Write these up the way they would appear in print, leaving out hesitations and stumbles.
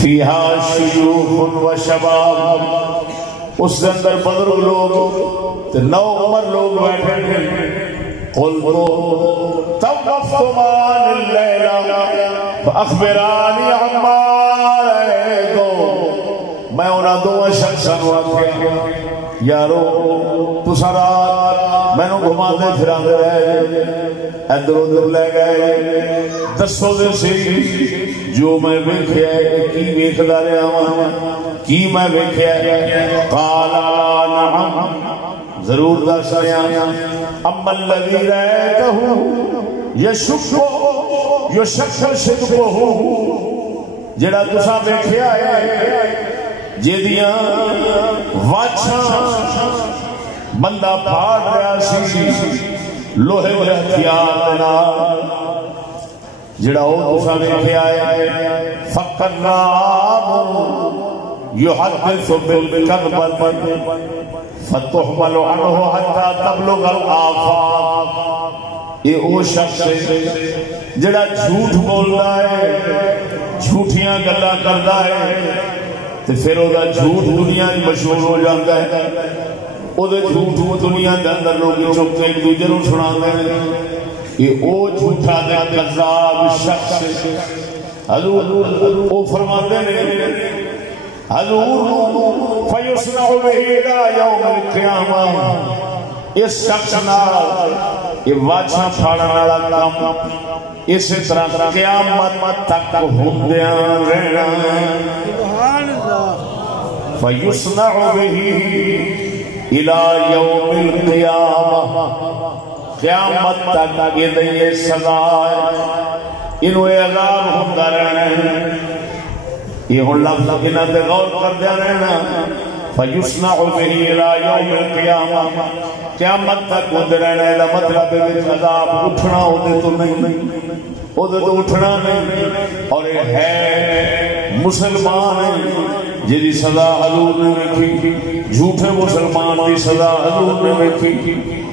فیہا شیوخ و شباب، اس کے اندر بزرگ لوگ نو عمر لوگ بیٹھے ہیں. قلت توقفتمان اللیلہ فاخبرانی عما رأیتم، میں انہاں دو شخصاں نوں آکھیا یارو تساں رات مینوں گھماندے پھراندے رہے، ادھر ادھر لے گئے، دسو دے سی جو میں ویکھیا ہے کی ویکھدا رہا ہاں، کی میں ویکھیا ہے؟ قال نعم، ضرور دس رہا. اما الذی رأیتہ یشک صدقہ، جڑا تساں ویکھیا ہے جیدیاں واچھاں بندہ پھاڑ رہا سی لوہے دے ہتھیار نال، جڑا او تساں ویکھیا ہے فقراب یحدث بالکذب فتحمل عنہ حتی تبلغ الآفاق. یہ او شخص ہے جڑا جھوٹ بولدا ہے، جھوٹیاں گلاں کردا ہے تے پھر او دا جھوٹ دنیا وچ مشہور ہو جاندا ہے. او دے جھوٹ دنیا دے اندر لوگ چپ کے ایک دوسرے نوں سناندے ہیں. یہ او جھوٹا تے کذاب شخص حضور او فرماندے نے حضور فیصنع به الى یوم القیامہ، اس شخص نال یہ واچھاں پھاڑن والا کام اسی طرح قیامت تک ہوندیاں رہنا. سبحان اللہ. فیصنع به الى یوم القیامہ، قیامت تک یہ سزا انہوں عذاب ہوندا رہنا. یہ ہن لفظ انہاں تے غور کردیا رہنا. فیصنع به الى یوم القیامہ، قیامت تک ہوندے رہنا. دا مطلب ہے عذاب اٹھنا ہوندے تو نہیں، اودے تو اٹھنا نہیں. اور یہ ہے مسلمان جی سزا حضور نے رکھی، جھوٹے مسلمان کی سزا حضور نے رکھی.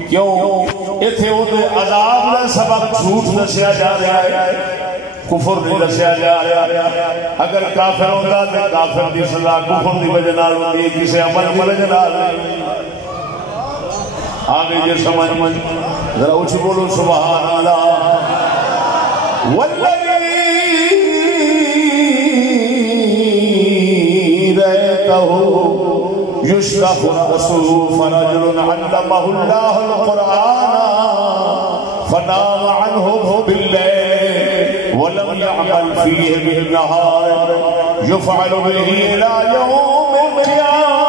کیوں؟ ایتھے اودے عذاب دا سبب جھوٹ دسیا جا رہا ہے، کفر نہیں دسیا جا رہا. اگر کافر ہوتا تو کافر کی سزا کفر کی وجہ نال ہوتی ہے، کسی عمل کی وجہ نال. آگے یہ سمجھ ذرا اچھ بولو سبحان اللہ. والذی رأیتہ یشرح رأسہ فرجل علمہ اللہ القرآن فنام عنہ باللیل ولم يعمل فيه بالنهار يفعل به الى يوم القيامة.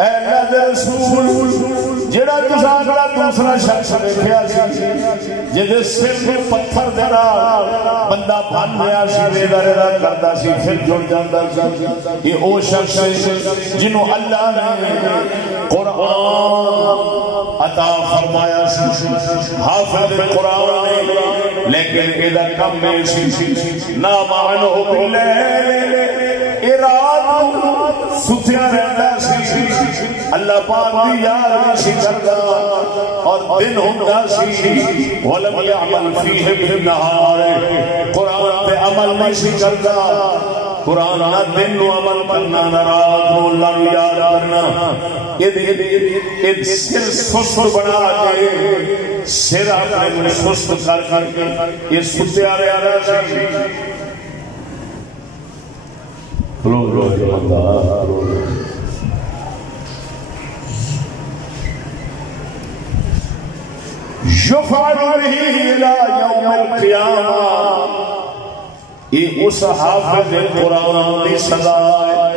اے اللہ رسول جڑا تساں دا دوسرا شخص ویکھیا سی جے سر تے پتھر دے نال بندہ بن گیا سی، ریدا کردا سی، پھر جڑ جاندا سی. یہ او شخص جنوں اللہ نے قرآن عطا فرمایا سی، حافظ قرآن نے، لیکن ادا کم میں سی نام عنہ باللیل، رات ستیا رہتا سی، اللہ پاک دی یاد سی کردا، اور دن ہوندا سی ولم يعمل فيه بالنهار، قرآن پہ عمل نہیں سی کردا. قرآن نہ دن نو عمل کرنا نہ رات نو اللہ نو یاد کرنا. یہ سر سست بنا کے سر اپنے سست کر کے یہ ستیا رہا سی. یفعل به الى یوم القیامہ، یہ اس حافظ قرآن کی سزا ہے.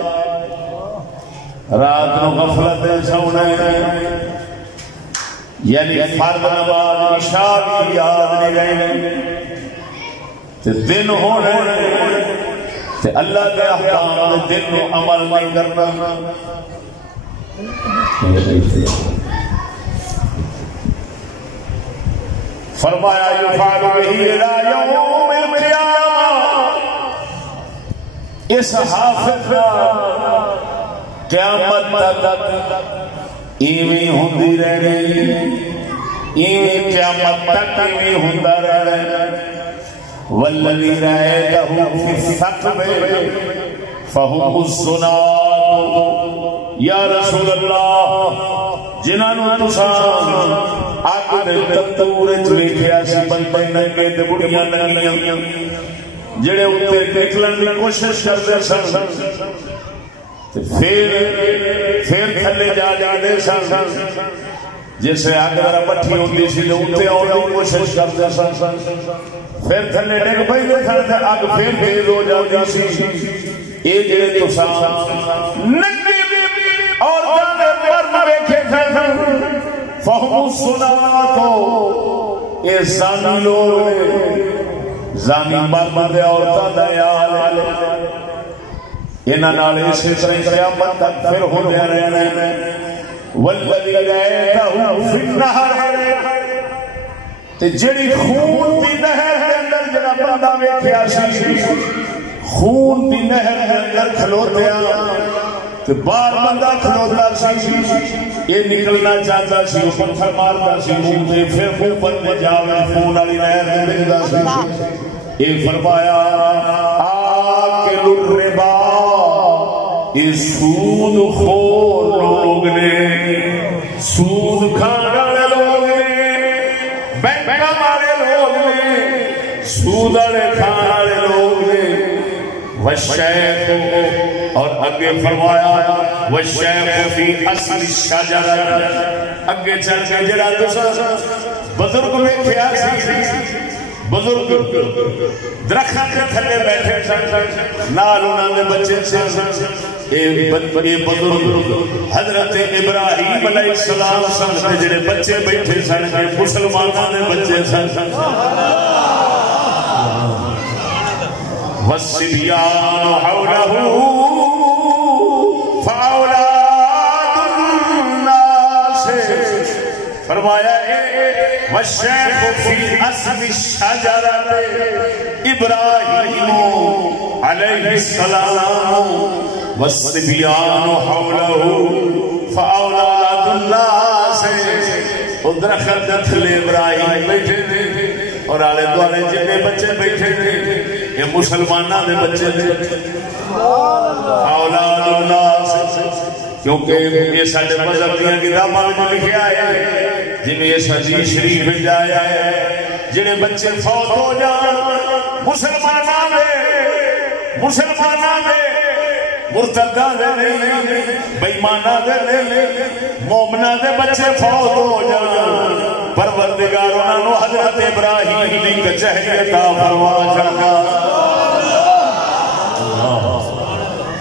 رات نو غفلت سونا یعنی فرد نماز عشاء کی یاد نہیں رہنے، دن ہونے اللہ کے احکام دن کو عمل نہیں کرنا. فرمایا یفعل به الى یوم القیامہ، اس حافظ قیامت تک ایویں ہوندی رہنی، ایویں قیامت تک ایویں ہوندا رہنا. والذی رأیتہ فی الثقب فہم الزنات یا رسول اللہ جنہاں تساں اگ دے تندور وچ ویکھیا سی بندے ننگے تے بڑیاں ننگیاں جڑے اوتے نکلن دی کوشش کردے سن تے پھر تھلے جا جاندے سن جیسے اگ ذرا پٹھی ہوندی سی تے اوتے آਉਣ دی کوشش کردے سن پھر تھلے ڈگ پیندے سن تے اگ پھر تیز ہو جاندی سی اے جڑے تساں ننگی عورتاں دے مرد ویکھے سن فہم الصلاۃ اے زانی لوگ زانی مرد دے عورتاں دا یار انہاں نال اسی طرح قیامت تک پھر ہوندے رہنا والذی رأیتہ فی النہر تے جڑی خون دی نہر دے اندر جڑا بندہ ویکھیا سی خون دی نہر دے اندر کھلوتیا تے باہر بندہ کھلوتا سی یہ نکلنا چاہتا سی پتھر مارتا سی منہ تے پھر اوپر تے جاوے خون والی نہر میں ڈگدا سی یہ فرمایا آکل الربا یہ سود خور لوگ نے سود کھانے والے لوگ نے بینک والے لوگ نے سود والے کھانے والے لوگ نے والشیخ اور اگے فرمایا والشیخ فی اصل الشجر اگے چل کے جڑا تساں بزرگ ویکھیا سی بزرگ درخت کے تھلے بیٹھے سن نال انہاں دے بچے سن اے بزرگ حضرت ابراہیم علیہ السلام سن جڑے بچے بیٹھے سن مسلماناں دے بچے سن والصبيان حوله فأولاد الناس فرمایا والشيخ في أصل الشجرة إبراهيم عليه السلام والصبيان حوله فأولاد الناس درخت تھلے ابراہیم بیٹھے تھے اور آلے دوالے جتنے بچے بیٹھے تھے یہ مسلمانہ دے بچے تھے اولاد الناس کیونکہ یہ ساڑھے مذہب دیا کتاباں میں لکھیا ہے جن میں یہ حدیث شریف جایا ہے جنہیں بچے فوت ہو جان مسلمانہ دے مرتدہ دے بیمانہ دے مومنہ دے بچے فوت ہو جان پروردگار انہوں حضرت ابراہیم دی کچہری عطا فرما چھڑا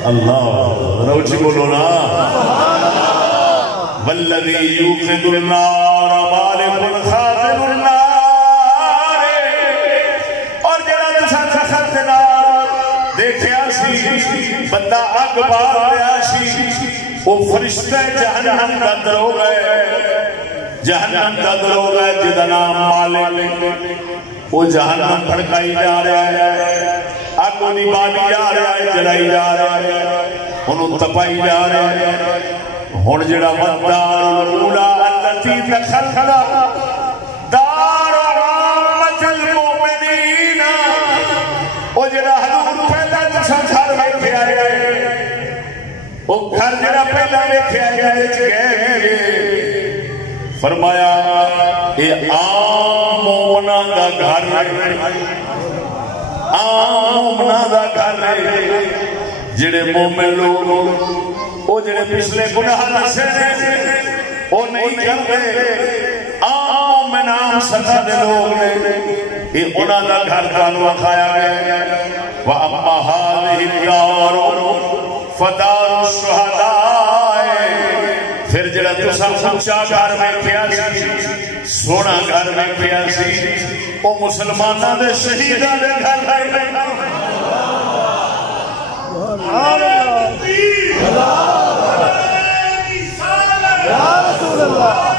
اللہ روچی بولو نا والذی یوقد النار مالک خازن النار اور جڑا تساں سخت نار دیکھیا سی بندہ اگ بار آیا سی وہ فرشتہ جہنم کا دروغہ ہے جہنم کا دروغہ ہے جدا نام مالک وہ جہنم بھڑکائی جا رہا ہے آگ انہی بالی جا رہا ہے جلائی جا رہا ہے انہوں تپائی جا رہا ہے ہون جڑا مدار الاولا اللتی تخلقا دار عامت المومنین وہ جڑا حضور پہلا جسا گھر میں کیا ہے وہ گھر جڑا پہلا میں کیا ہے فرمایا اے عام مومنہ دا گھر جڑے مومن لوگ وہ جڑے پچھلے گناہ نسے وہ نہیں کرتے عام منام سزا دے لوگ نے یہ انہاں دا گھر کانو کھایا گیا وَأَمَّا هَذِهِ الدَّارُ فَدَارُ الشُّهَدَاءِ پھر جڑا تساں اونچا گھر ویکھیا سی سونا گھر ویکھیا سی وہ مسلماناں دے شہیداں دے گھر ہے یا رسول اللہ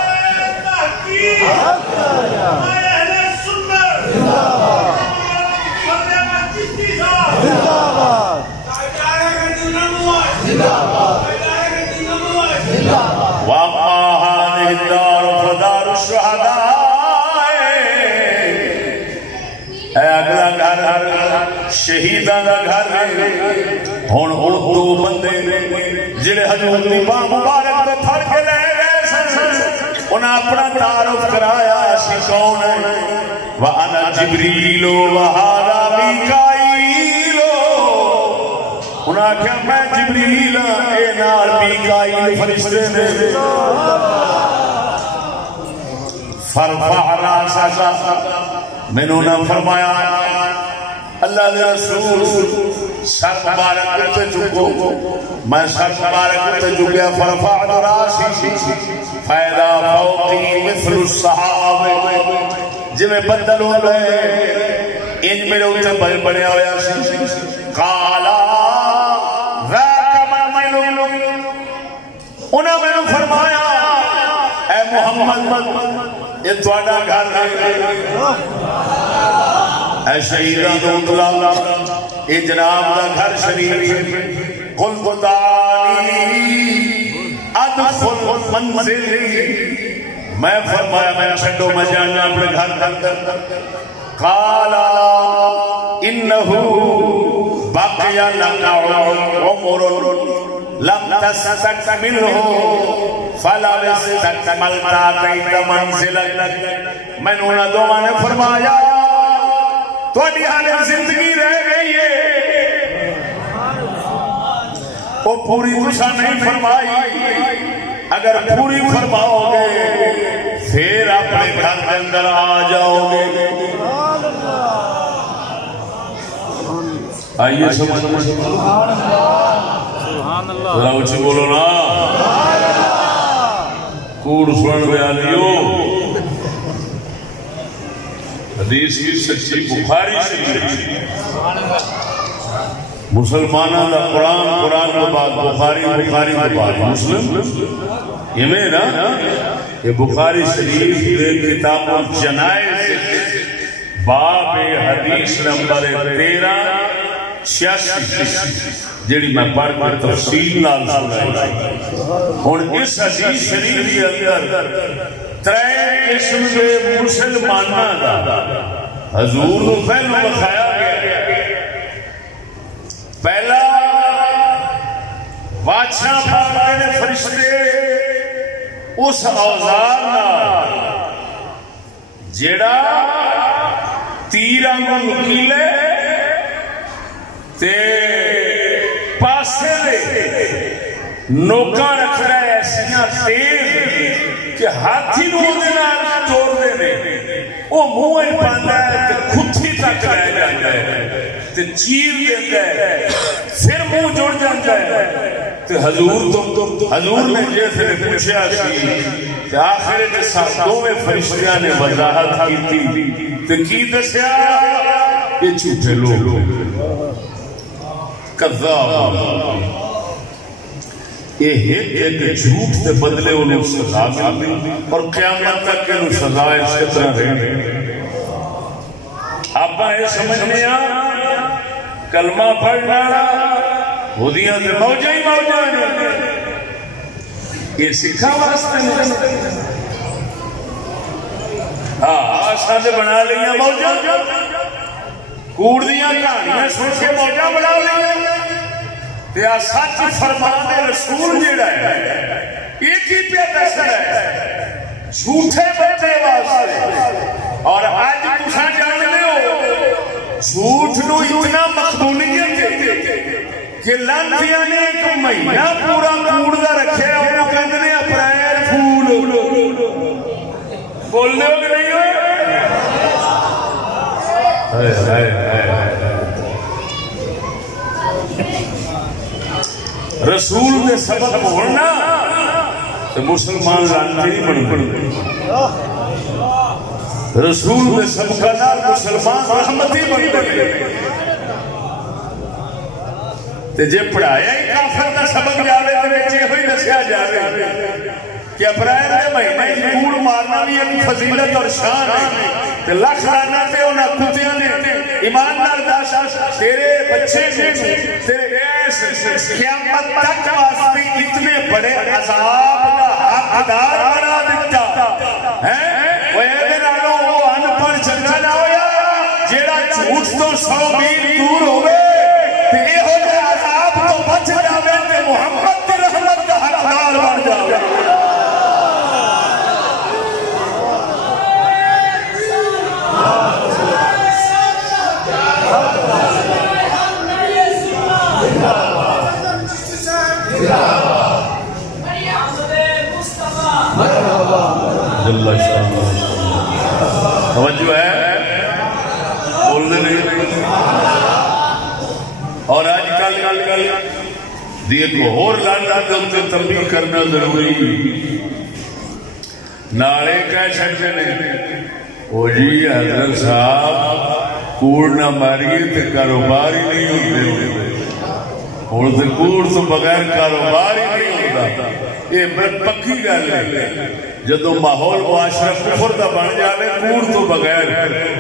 اگلا گھر شہیداں دا گھر ہن او دو بندے جڑے حضور دی باہ مبارک تے پھڑ کے لے گئے سن انہاں اپنا تعارف کرایا سی کون ہے وانا جبریل وہذا میکائیل انہاں کہا میں جبریل اے نال میکائیل فرشتے نے فرفع راسک میں نے فرمایا اللہ دے رسول سر مبارک تے جھکو میں سر مبارک تے جھکیا فرفعت راسی فائدہ فوقی مثل الصحاب جویں بدل ہو گئے ان میرے اوتے بل بنیا ہویا سی قالا ذاک من انہاں میں نے فرمایا اے محمد یہ تواڈا گھر ہے اے شہیداں دو اطلاع اے جناب دا گھر شریف قل تعالی ادخل منزلی میں فرمایا میں چھڈو میں جانا اپنے گھر قال انه بقي لك عمر لم تستكمله فلم استكملت اتيت منزلك میں انہاں دوواں نے فرمایا تھوڑی حالے زندگی رہ گئی ہے وہ پوری کچھ نہیں فرمائی اگر پوری فرماؤ گے پھر اپنے گھر کے اندر آ جاؤ گے آئیے سمجھ ذرا اچھی بولو نا کوڑ سن بیانیو حدیث کی سچی بخاری شریف مسلمانوں کا قرآن قرآن کے بعد بخاری بخاری کے بعد مسلم یہ میں نا یہ بخاری شریف کتاب الجنائز باب حدیث نمبر 1386 جیڑی میں پڑھ کر تفصیل نال سنائی ہن اس حدیث شریف کے اندر ترے قسم کے مسلماناں دا حضور نو پہلو بخایا گیا پہلا بادشاہ پاک نے فرشتے اس اوزار نال جیڑا تیراں نو نکیلے تے پاسے دے نوکاں رکھنا ایسیاں تیز کہ ہاتھی نو دے نال توڑ دے نے او منہ پاندا ہے تے کھٹھی تک لے جاندا ہے تے چیر دیندا ہے پھر منہ جڑ جاندا ہے تے حضور نے جیسے پوچھا سی تے آخر تے دوویں فرشتیاں نے وضاحت کیتی تے کی دسیا یہ جھوٹے لوگ کذاب یہ ایک جھوٹ کے بدلے انہیں سزا ملتی اور قیامت تک انہیں سزا اس طرح رہے آپ یہ سمجھنے کلمہ پڑھنا خودیاں سے موجہ ہی موجہ یہ سکھا واسطے نہیں آسان سے بنا لیا موجہ کوڑ دیا کہانیاں سن کے موجہ بنا لیا یا سچ فرمانے رسول جیڑا ہے ایک ہی پہ دستا ہے جھوٹے بندے واسطے اور آج تساں جان لے ہو جھوٹ نو اتنا مقبولیت کہ لانتیاں نے ایک مہینہ پورا کوڑ دا رکھے اور کہندے نے اپریل پھول بولنے ہو کہ نہیں ہو رسول نے سبق بولنا تو مسلمان لانتی نہیں بن رسول نے سبق نال مسلمان رحمتی بن جے پڑھایا ہی کافر کا سبق جاوے تو یہ ہوئی دسیا جاوے کہ اپریل کے مہینے کوڑ مارنا بھی ایک فضیلت اور شان ہے لکھ لانا تے انہاں کتیاں نے ایماندار داس تیرے بچے تیرے قیامت تک واسطے اتنے بڑے عذاب کا حقدار بنا دیتا ہے وہ اے نالوں وہ ان پڑھ چنگا نہ ہویا جیڑا جھوٹ تو 100 میل دور ہوئے تے ایہو جے عذاب تو بچ جاوے تے محمد دی رحمت دا حقدار بن جاوے اللہ شاہ توجہ ہے بولنے نہیں اور آج کل دیکھو اور لانا دل سے تنبیہ کرنا ضروری نعرے کہہ سکتے نہیں او جی حضرت صاحب کوڑ نہ ماریے تو کاروبار ہی نہیں ہوتے اور کوڑ تو بغیر کاروبار ہی نہیں ہوتا یہ پکی گل ہے جدو ماحول معاشرہ کفر دا بن جائے کوڑ تو بغیر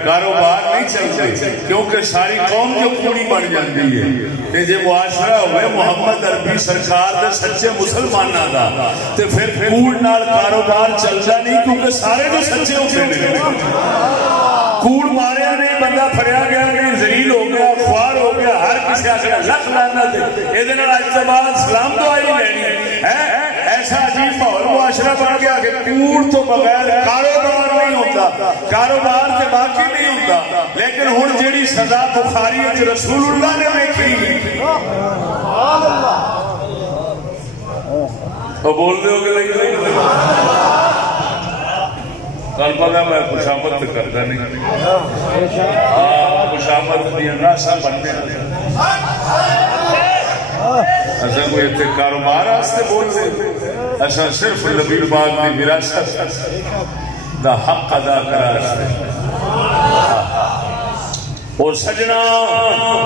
کاروبار نہیں چلتے کیونکہ ساری قوم جو کوڑی بن جاتی ہے کہ جب معاشرہ ہوئے محمد عربی سرکار دے سچے مسلمانوں دا تے پھر کوڑ نال کاروبار چلتا نہیں کیونکہ سارے جو سچے ہوتے ہیں کوڑ ماریا نہیں بندہ پھڑیا گیا نہیں ذلیل ہو گیا خوار ہو گیا ہر کسی آخر لکھ لانا دے یہ اج تو بعد اسلام تو آئی لینی ہے ایسا عجیب ماحول معاشرہ بن گیا کہ کوڑ تو بغیر کاروبار نہیں ہوتا کاروبار سے باقی نہیں ہوتا لیکن ہن جیڑی سزا بخاری وچ رسول اللہ نے لکھی تو بول دے ہو کہ نہیں کل پتا میں خوشامد کرتا نہیں خوشامد دیا ناسا بننے ایسا کوئی اتنے کاروبار آستے بول رہے ایسا صرف نبی پاک کی وراثت دا حق ادا کرا ہے اور سجنا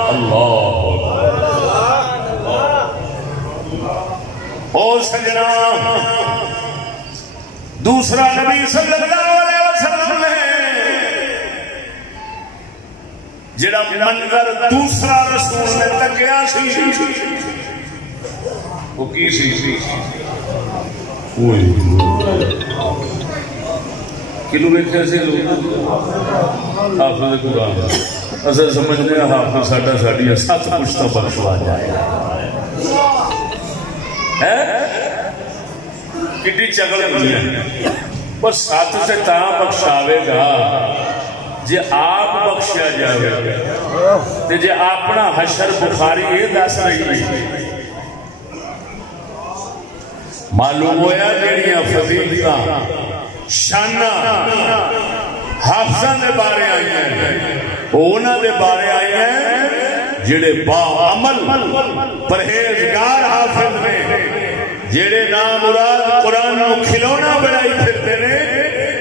اللہ اور سجنا دوسرا نبی صلی اللہ علیہ وسلم نے جڑا منظر دوسرا رسول نے تکیا سی وہ کی سی کنو ویکھیا سی حافظ قرآن اصل سمجھنے حافظ ساڈا ساڈی 7 پشتاں بخشوا جائے کتنی چگل ہوئی ہے بس 7 سے تاں بخشاوے گا جے آپ بخشیا جائے تے جے اپنا حشر بخاری یہ دس رہی ہے معلوم ہویا جڑیاں فضیلتاں شاناں حافظاں دے بارے آئی ہیں انہاں دے بارے آئی ہیں جڑے با عمل پرہیزگار حافظ نے جڑے نام مراد قرآن کو کھلونا بنائی پھرتے نے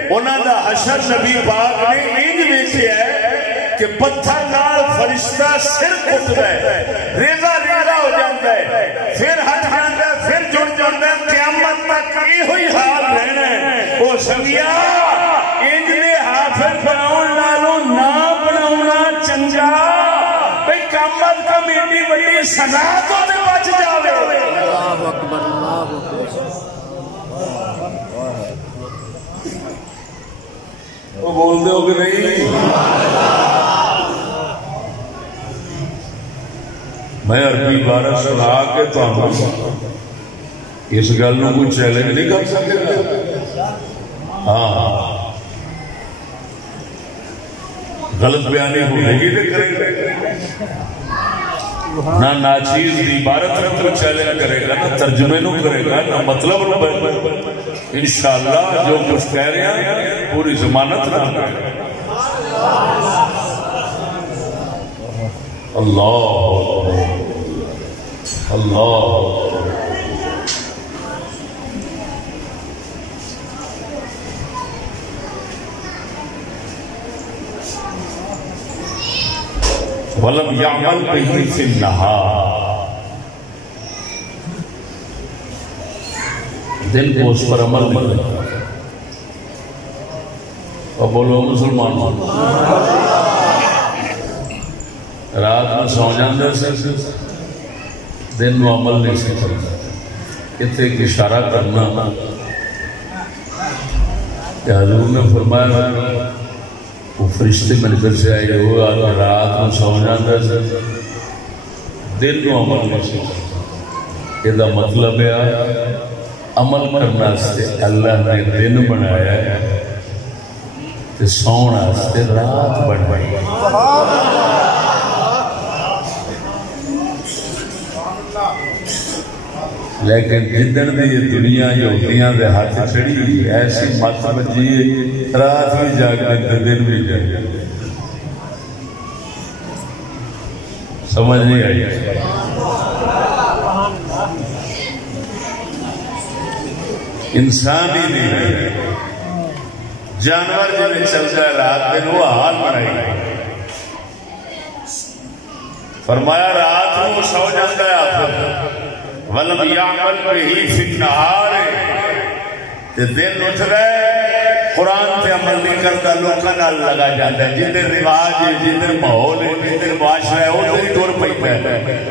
انہاں دا حشر نبی پاک نے انج ویکھیا ہے کہ پتھر نال فرشتہ سر کٹدا ہے ریزہ ریزہ ہو جاتا ہے پھر ہٹ جاتا ہے پھر جڑ جاتا ہے قیامت تک یہ حال رہنا ہے او سویا انج دے حافظ بناون نالوں نہ بناونا چنگا بھئی قیامت کمیٹی بڑی سزا تو تے بچ جاوے اللہ اکبر اللہ اکبر وہ بول دے ہو کہ نہیں میں عربی بارہ سنا کے تو اس گل نو کوئی چیلنج نہیں کر سکتے ہاں غلط بیانی ہونے کی تو کرے گا نہ ناچیز دی عبارت نو کوئی چیلنج کرے گا نہ ترجمے نو کرے گا نہ مطلب نو انشاءاللہ جو کچھ کہہ رہے ہیں پوری ضمانت نہ کرے اللہ اللہ وَلَمْ يَعْمَلْ بِهِ فِي النَّهَارِ دن کو اس پر عمل نہیں کرتا اور بولو مسلمان رات میں سو جاندے سے دن میں عمل نہیں سے کرتا کتنے ایک اشارہ کرنا کہ حضور نے فرمایا وہ فرشتے میرے گھر سے آئے ہو رات میں سو جاتا ہے دن کو عمل نہیں سکتا یہ مطلب ہے عمل کرنا سے اللہ نے دن بنایا ہے تو سونا سے رات بنائی لیکن جدن دی یہ دنیا یہودیاں دے ہاتھ چڑھی ایسی مت بجی رات بھی جاگتے دن بھی جاگتے سمجھ نہیں آئی انسان ہی نہیں جانور جنہیں چلتا ہے رات دن وہ حال بنائی فرمایا رات کو سو جاتا ہے آپ وَلَمْ يَعْمَلْ بِهِ فِي النَّهَارِ دن اٹھ گئے قرآن پہ عمل نہیں کرتا لوگوں نال لگا جاتا ہے جدھر رواج ہے جدھر ماحول ہے جدھر معاشرہ ہے ادھر ٹر پہ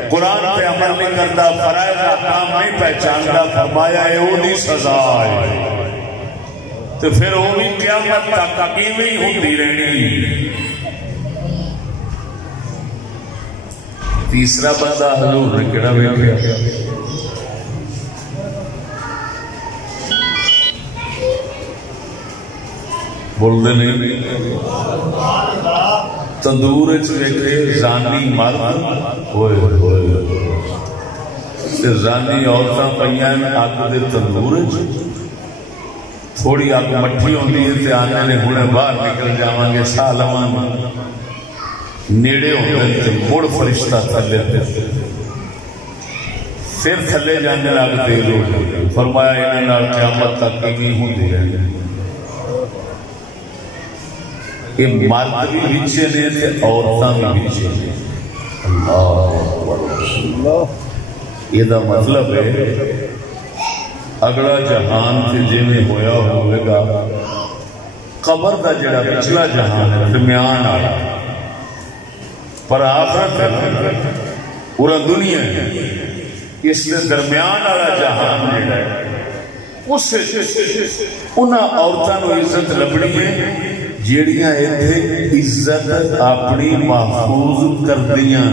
قرآن پہ عمل نہیں کرتا فرائض احکام نہیں پہچانتا فرمایا ہے وہی سزا ہے تو پھر وہ بھی قیامت تک ایویں ہی ہوتی رہنی تیسرا بندہ حضور نے کہنا ویکھیا بولتے نہیں تندور ویکھے زانی مرد ہوئے زانی عورتاں پئیاں اگ دے تندور تھوڑی اگ مٹھی ہوندی ہے تے آنے نے ہنے باہر نکل جاواں گے ساہ لواں نیڑے ہوندے تے مڑ فرشتہ تھلے پھر تھلے جانے لگ تیل ہو فرمایا انہاں نال قیامت تک نہیں ہوندی رہے کہ مرد بھی پیچھے نے تھے عورتاں بھی پیچھے نے اللہ یہ دا مطلب ہے اگلا جہان سے جی میں ہویا ہوئے گا قبر دا جڑا پچھلا جہان ہے درمیان آیا پر آخرت ہے پورا دنیا ہے اس لئے درمیان آیا جہان جڑا ہے اس سے انہاں عورتاں کو عزت لبڑی ہے جیڑیاں ایتھے عزت اپنی محفوظ کر دیاں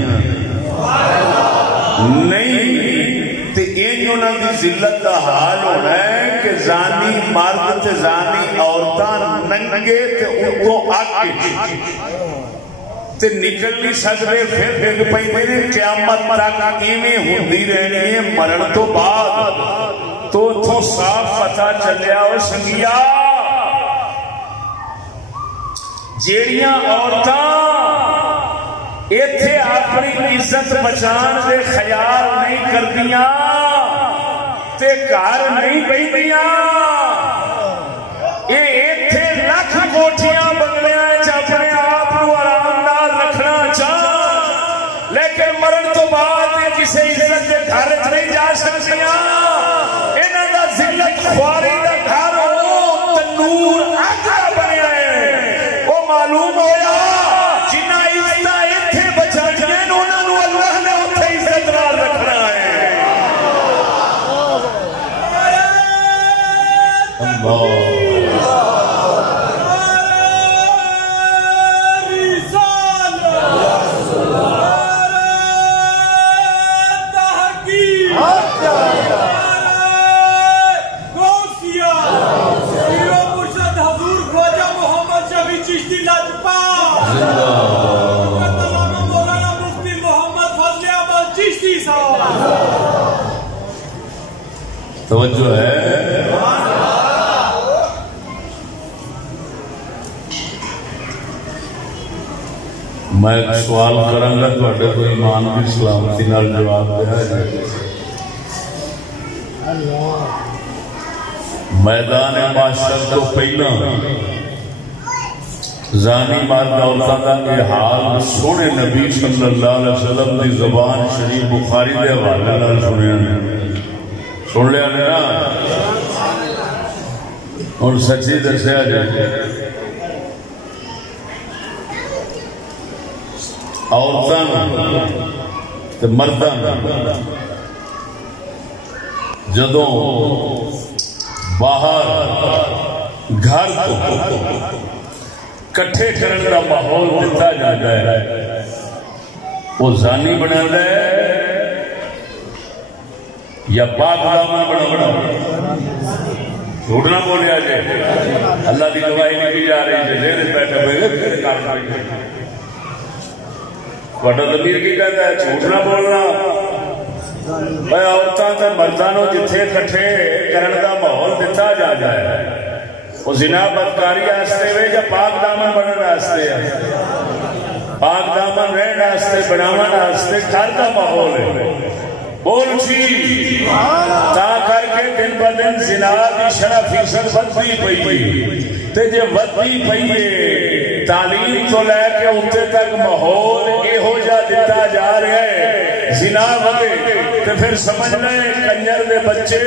نہیں تے این انہاں دی ذلت دا حال ہونا ہے کہ زانی مرد تے زانی عورتاں ننگے تے ان کو آکے تے نکل نہیں سکتے پھر ڈگ پئی میرے قیامت تک ایویں ہوندی رہنی ہے مرن تو بعد تو صاف پتہ چلیا او سنگیا جیڑیاں عورتاں ایتھے اپنی عزت بچان دے خیال نہیں کردیاں تے گھر نہیں بیٹھیاں اے ایتھے لکھ کوٹھیاں بنگلیاں اپنے آپ کو آرام نال رکھنا چاہ لیکن مرن تو بعد کسی عزت دے گھر نہیں جا سکتیاں انہاں دا ذلت خواری دا گھر ہو تنور اگ دا بنیا ہے معلوم ہویا جنہ عزت ایتھے بچانے انہوں نے اللہ نے اتھے عزت نال رکھنا ہے اللہ توجہ ہے میں ایک سوال کراں گا تواڈے کو ایمان دی سلامتی نال جواب دیا ہے میدان معاشر تو پہلا زانی مرد عورتاں دا یہ حال سونے نبی صلی اللہ علیہ وسلم دی زبان شریف بخاری دے حوالے نال سنیا نے سن لیا نے نا اور سچی دسیا جائے عورتاں تے مرداں جدوں باہر گھر تو کٹھے کرنے کا ماحول دیتا جاتا ہے، وہ زانی بنا ہے یا پاک دامن بنا؟ جھوٹ نہ بولیا جائے، اللہ کی گواہی نہیں کی جا رہی ہے، بیٹھے ہوئے بڑا ضمیر کی کہتا ہے جھوٹ نہ بولنا۔ بھائی عورتوں تے مردوں کو جتھے کٹھے کرنے کا ماحول دیتا جاتا ہے، وہ زنا بدکاری واسطے وے یا پاک دامن بننے واسطے ہے؟ پاک دامن رہن واسطے بناون واسطے گھر کا ماحول ہے۔ بول جی تا کر کے دن ب دن زنا دی شرح فیصد ودی پئی تے جے ودی پئی تعلیم تو لے کے اتنے تک ماحول یہو جا دیتا جا رہا ہے، زنا ودے تے پھر سمجھ لیں کنجر دے بچے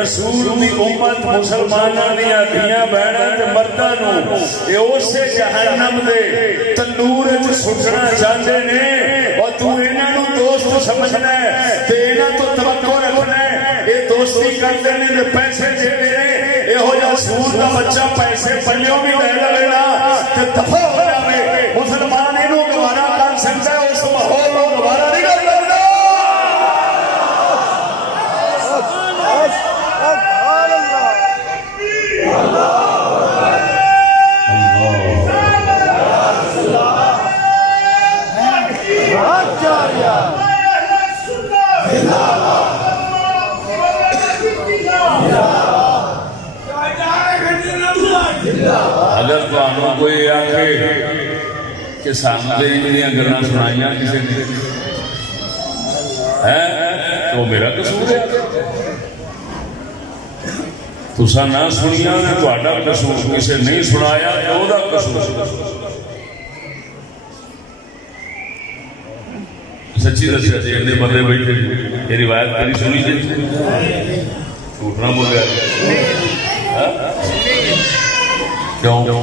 رسول دی امت مسلماناں دیاں دھیاں بہناں تے مرداں نو اے اسے جہنم دے تندور وچ سٹنا چاہندے نے، اور تو انہاں نو دوست سمجھنا ہے تے انہاں تو توقع رکھنا ہے، اے دوستی کرتے نے تے پیسے دیندے نے، یہو جا سود دا بچہ پیسے پلیوں بھی لے لے نا تے دفع ہو جاوے، مسلمان اینو گوارا کر سکتا ہے، اس ماحول نو گوارا نہیں کر سکتا۔ اگر تمہیں کوئی آخے کہ سامنے ان گلاں سنائیاں کسی نے تو میرا قصور ہے، تساں نہ سنیاں تہاڈا قصور، کسی نہیں سنایا تو وہ قصور۔ سچی دسیا جی اتنے بندے بیٹھے یہ روایت کری سنی جی، جھوٹ نہ بولیا کیوں؟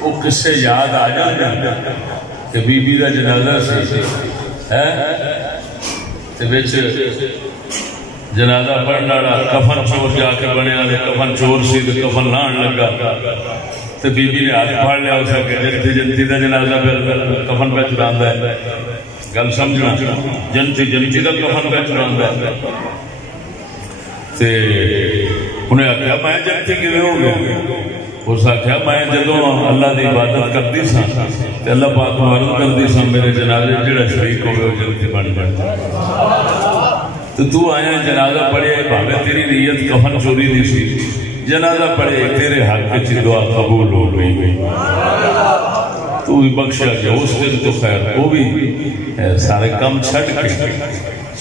وہ قصے یاد آ جاتے کہ بی بی کا جنازہ سی، جنازہ پڑھنے والا کفن چور جا کے بنیا، کفن چور سی تو کفن لان لگا تو بی بی نے ہاتھ پھاڑ لیا اس کے جنتی جنتی کا جنازہ کفن پہ چڑھاتا ہے، گل سمجھنا، جنتی جنتی کا کفن پہ چڑھاتا ہے۔ انہیں آخیا میں جنتی کیویں ہو گیا؟ اس آخیا میں جدو اللہ کی عبادت کرتی سا تو اللہ پاک کو عرض کرتی سا میرے جنازے جڑا شریک ہوگا وہ جنتی بن جاتا، تو آیا جنازہ پڑھے بھاوے تیری نیت کفن چوری دی سی، جنازہ پڑھے تیرے حق کی دعا قبول ہو گئی، تو بھی بخشا گیا۔ اس دن تو خیر وہ بھی سارے کام چھٹ کے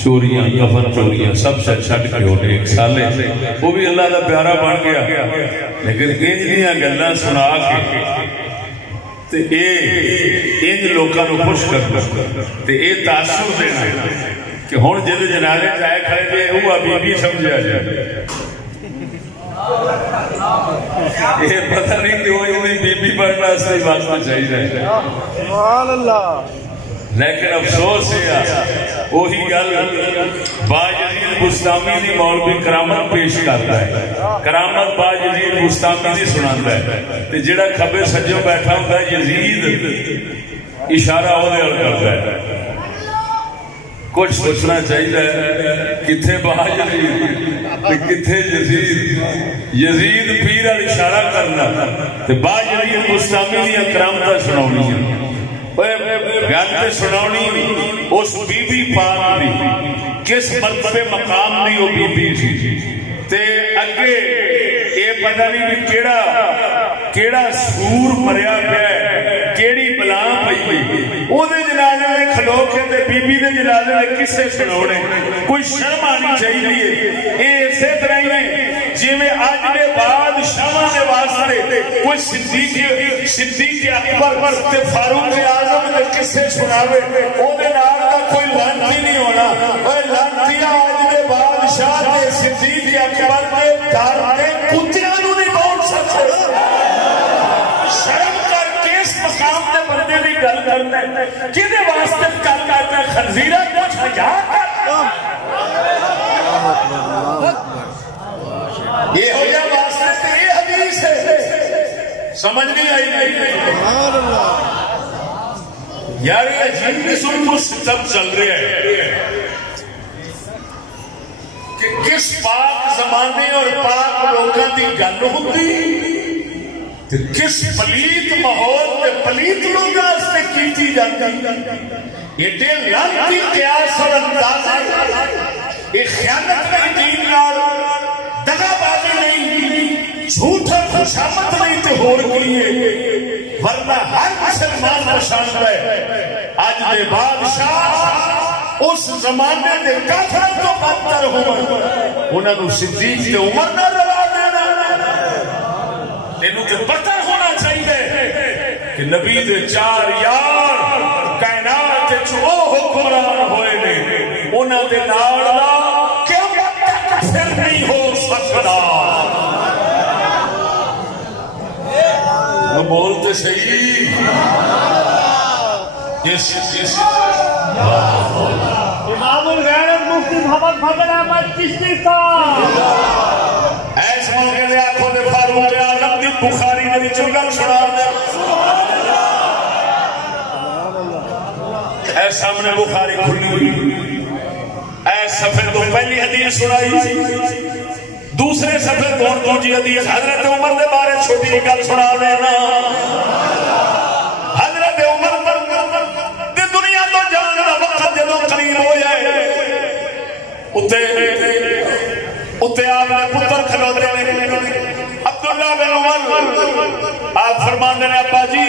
چوریاں کفن چوریاں سب سے چھٹ کے ہونے ایک سالے وہ بھی اللہ کا پیارا بن گیا، لیکن انجیاں گلاں سنا کے انج لوگوں کو خوش کرنا یہ تاثر دینا کہ ہوں جد جنازے چائے کھڑے تھے وہ بی بی سمجھا جائے، یہ پتہ نہیں کہ وہ بی بی بننا صحیح بات چاہیے، لیکن افسوس ہے وہی گل باجید بستامی دی مولوی کرامت پیش کرتا ہے، کرامت باجید بستامی دی سناتا ہے، تے جڑا کھبے سجوں بیٹھا ہوتا ہے یزید اشارہ وہ کرتا ہے۔ کچھ سوچنا چاہیے کتنے باجید کتنے یزید، یزید پیر والا اشارہ کرنا تے باجید بستامی دی کرامت سناونی گل سناونی اس بی بی پاک دی کس مرتبے مقام دی وہ بی بی سی تے اگے یہ پتہ نہیں بھی کیڑا سور مریا پیا کیڑی بلا پئی وہ جنازے میں کھلو کے تے بی بی دے جنازے میں کسے سناونے، کوئی شرم آنی چاہیے۔ یہ اسی طرح ہی جی میں اج دے بعد شاواں دے واسطے کوئی صدیق اکبر تے فاروق اعظم دے کسے سناوے او دے نال دا کوئی لعنتی نہیں ہونا، اوے لعنتیاں اج دے بادشاہ تے صدیق اکبر دے در تے کتیاں نوں نہیں پہنچ سکتے۔ شرم کر کے اس مقام تے بندے دی گل کرنا کدے واسطے گل کرنا، خنزیرہ کچھ حیا کر سمجھ نہیں آئی یار یہ عجیب قسم کو ستم چل رہا ہے کہ کس پاک زمانے اور پاک لوگوں کی گل ہوتی کس پلیت ماحول تے پلیت لوگوں سے کیتی جاتی ایڈے لانتی قیاس اور اندازے یہ خیانت نہیں دین نال دغا بازی نہیں جھوٹ اور خوشامت نہیں تے ہور کیے ورنہ ہر مسلمان پہچان ہے اج دے بادشاہ اس زمانے دے کافر تو بدتر ہو انہاں نو صدیق تے عمر نہ رلا دینا تینوں تے پتہ ہونا چاہیے کہ نبی دے چار یار کائنات وچ او حکمران ہوئے نے انہاں دے نال دا قیامت تک پھر نہیں ہو سکدا بولتے صحیح امام الغیرت مفتی محمد فضل احمد چشتی صاحب ایس موقع دے آنکھوں دے فاروق اعظم دی بخاری نے چنگل چھڑا دے اے سامنے بخاری کھلی ہوئی اے صفحے تو پہلی حدیث سنائی دوسرے صفحے دوسری حدیث حضرت عمر دے بارے چھوٹی گل سنا دینا حضرت عمر دے دنیا تو جان دا وقت جدوں قریب ہو جائے اتے آپ نے پتر کھلوتے ہیں عبداللہ بن عمر آپ فرماندے نے ابا جی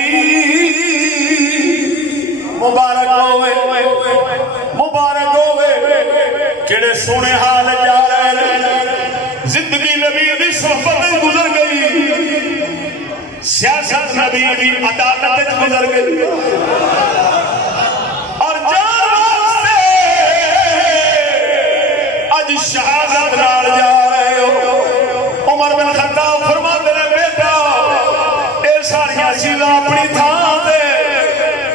مبارک ہوئے کیڑے سونے حال جا رہے ہیں زندگی نبی دی صحبت گزر گئی سیاست نبی دی عدالت گزر گئی اور جان واسطے اج شہادت نال جا رہے ہو عمر بن خطاب فرماندے نے بیٹا اے ساری چیزاں اپنی تھان تے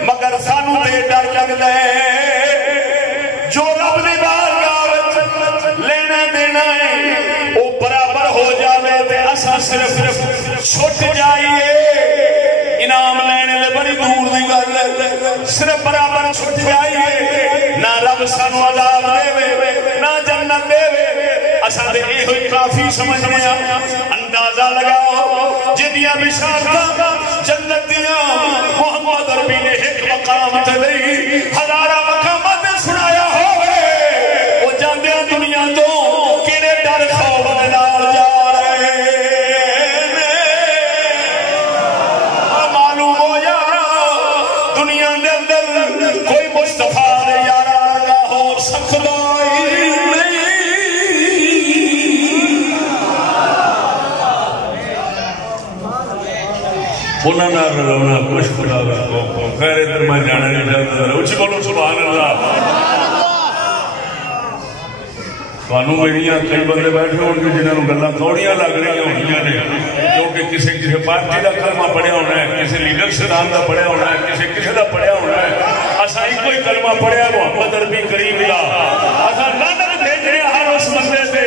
مگر سانو تے ڈر لگدا ہے جو رب دی بارگاہ وچ لینا دینا ہے وہ برابر ہو جاوے تے اساں صرف چھٹ جائیے انعام لینے لے بڑی دور دی گل ہے صرف برابر چھٹ جائیے نہ رب سانو عذاب دے نہ جنت دے اساں تے یہ ہوئی کافی سمجھنے اندازہ لگاؤ جدیاں بشارتاں جنت دیاں محمد عربی نے ایک مقام تے نہیں ہزارہ مقامات سنایا ہوئے وہ جاندے دنیا تو کیڑے ڈر خوف نال جا رہے معلوم ہو یارا دنیا دے اندر کوئی مصطفیٰ دے یارا لگا ہو سکدا انہوں نے رونا خوش خدا خیر ادھر میں جانا نہیں چاہتا اچھی بولو سبحان اللہ تھانوں میریاں کئی بندے بیٹھے ہو جنہوں نے گلاں تھوڑیاں لگ رہی ہونی نے کیونکہ کسی پارٹی کا کلمہ پڑھیا ہونا ہے کسی لیڈر صدام کا پڑھیا ہونا ہے کسی کا پڑھیا ہونا ہے اساں ایک کوئی کلمہ پڑھیا محمد عربی کریم اللہ اساں لعنت بھیجے ہر اس بندے سے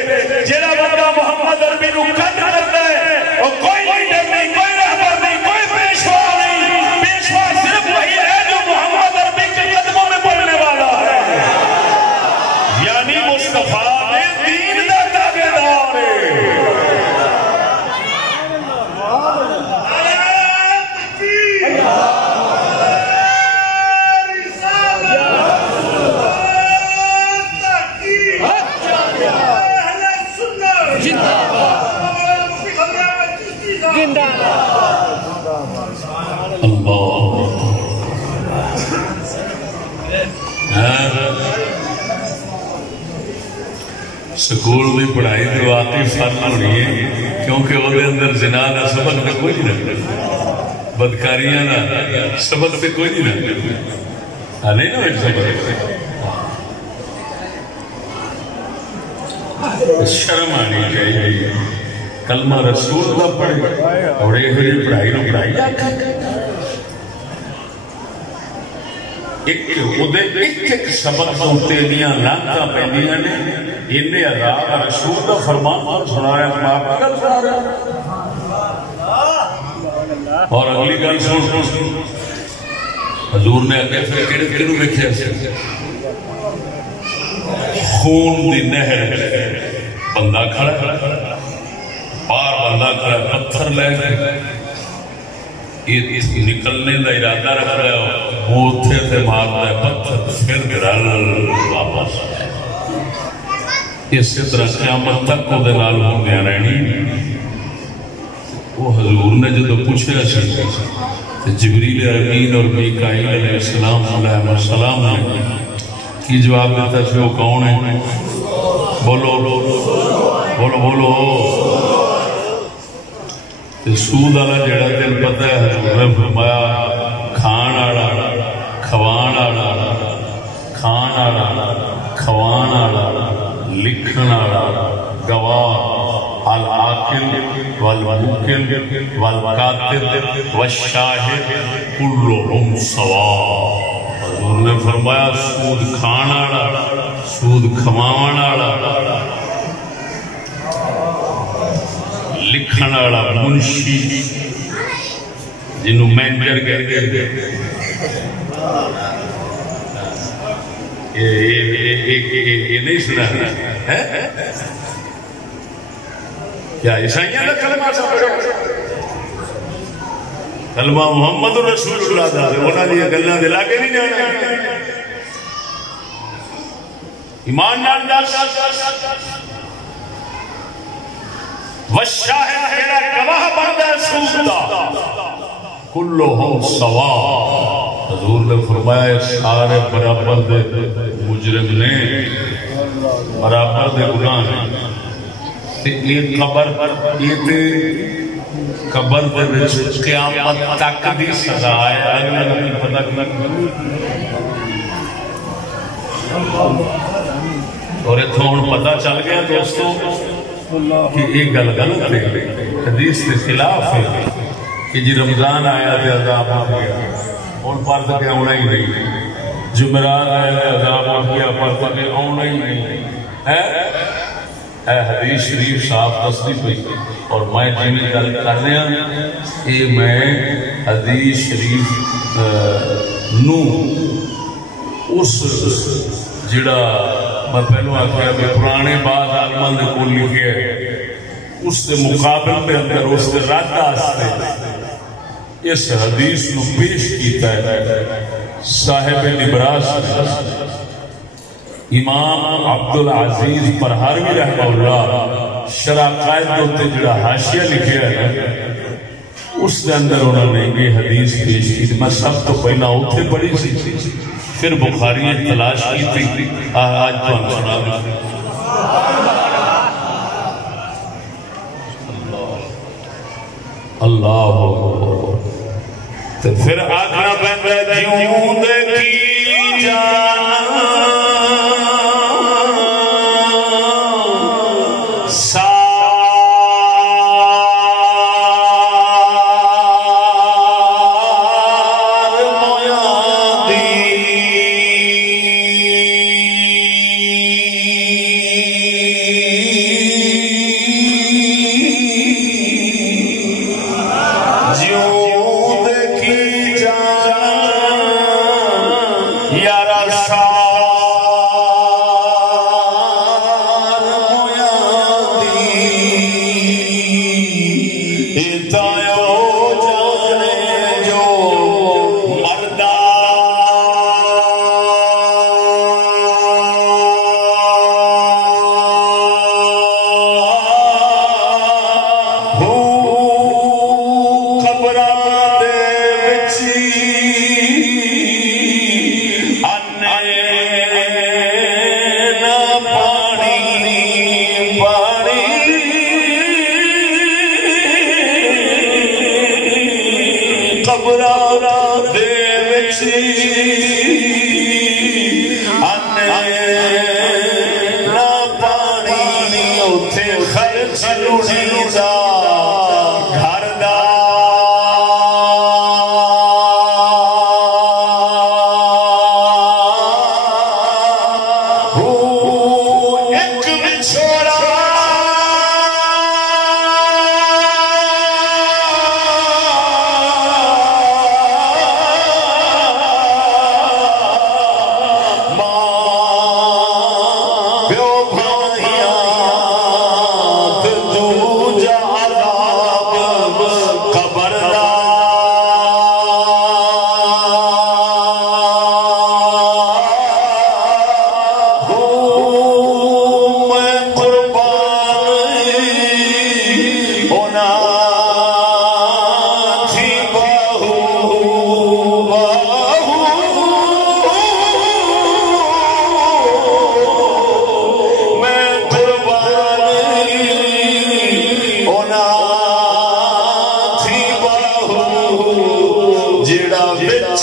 جہاں بندہ محمد عربی نو کٹ کرتا ہے وہ کوئی لیڈر نہیں کوئی رہبر نہیں کوئی پیشوا نہیں پیشوا صرف وہی ہے جو محمد عربی کے قدموں میں پڑھنے والا ہے یعنی مصطفیٰ سکول میں پڑھائی تو واقعی فرق ہونی ہے کیونکہ وہ اندر زنا کا سبق تو کوئی نہیں رکھتا بدکاریاں کا سبق تو کوئی نہیں رکھتا نہیں نا شرم آنی چاہیے کلمہ رسول کا پڑھے اور یہ پڑھائی نو پڑھائی ایک سبق تیریاں لانتاں پیندیاں نے انہیں عذاب رسول کا فرمان سنا رہا ہے اور اگلی گل سن حضور نے اگے پھر کہڑوں ویکھیا سی خون دی نہر بندہ کھڑا باہر بندہ کھڑا پتھر لے کے نکلنے کا ارادہ رکھ رہا ہے وہ اتنے سے مارتا ہے پتھر پھر گرل واپس اسی طرح قیامت تک وہ ہوندیاں رہنی وہ حضور نے جب پوچھا جبریل امین اور میکائیل علیہ السلام علیہ السلام نے کی جواب دیتا سی وہ کون ہے بولو بولو بولو سود والا جڑا تین پتہ ہے حضور نے فرمایا کھان والا کھوان والا کھان والا کھوان والا لکھن والا گواہ العاقل والموکل والکاتب والشاہد کلہم سواء حضور نے فرمایا سود کھان والا سود کھواون والا لکھن والا منشی جنہوں مینیجر کہتے ہیں یہ نہیں سنا ہے کیا عیسائیاں کا کلمہ سب کلمہ محمد رسول اللہ دا انہاں دی گلاں دے لاگے نہیں جانا ایمان نال دس والشاہد میرا گواہ بندا ہے سود دا کلہم سواء حضور نے فرمایا سارے برابر دے مجرم نے برابر دے گناہ ہیں ایک قبر دے وچ قیامت تک دی سزا ہے اگلا نہیں پتہ اور اتھوں ہن پتہ چل گیا دوستو کہ ایک گل غلط ہے حدیث کے خلاف ہے کہ جی رمضان آیا تے عذاب آ گیا اور پرد کے آنا ہی نہیں جمعرات آیا تے عذاب آ گیا پرد کے آنا ہی نہیں ہے حدیث شریف صاحب تصدیق ہوئی اور میں جنہیں گل کر رہا کہ میں حدیث شریف نو اس جڑا میں پہلو آخیا کہ پرانے بعد عالمان نے کول لکھے ہے اس کے مقابل میں اندر اس کے رد واسطے اس حدیث نو پیش کیتا ہے صاحب نبراس امام عبدالعزیز پرہاروی رحمہ اللہ شرح قائد دوتے جڑا حاشیہ لکھے ہے اس کے اندر انہوں نے یہ حدیث پیش کی میں سب تو پہلا اتھے پڑھی سی پھر بخاری تلاش کی تھی آج تو ہم سنا دیں اللہ تو پھر آگنا بندہ جیوں دیکھی جانا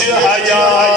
حیا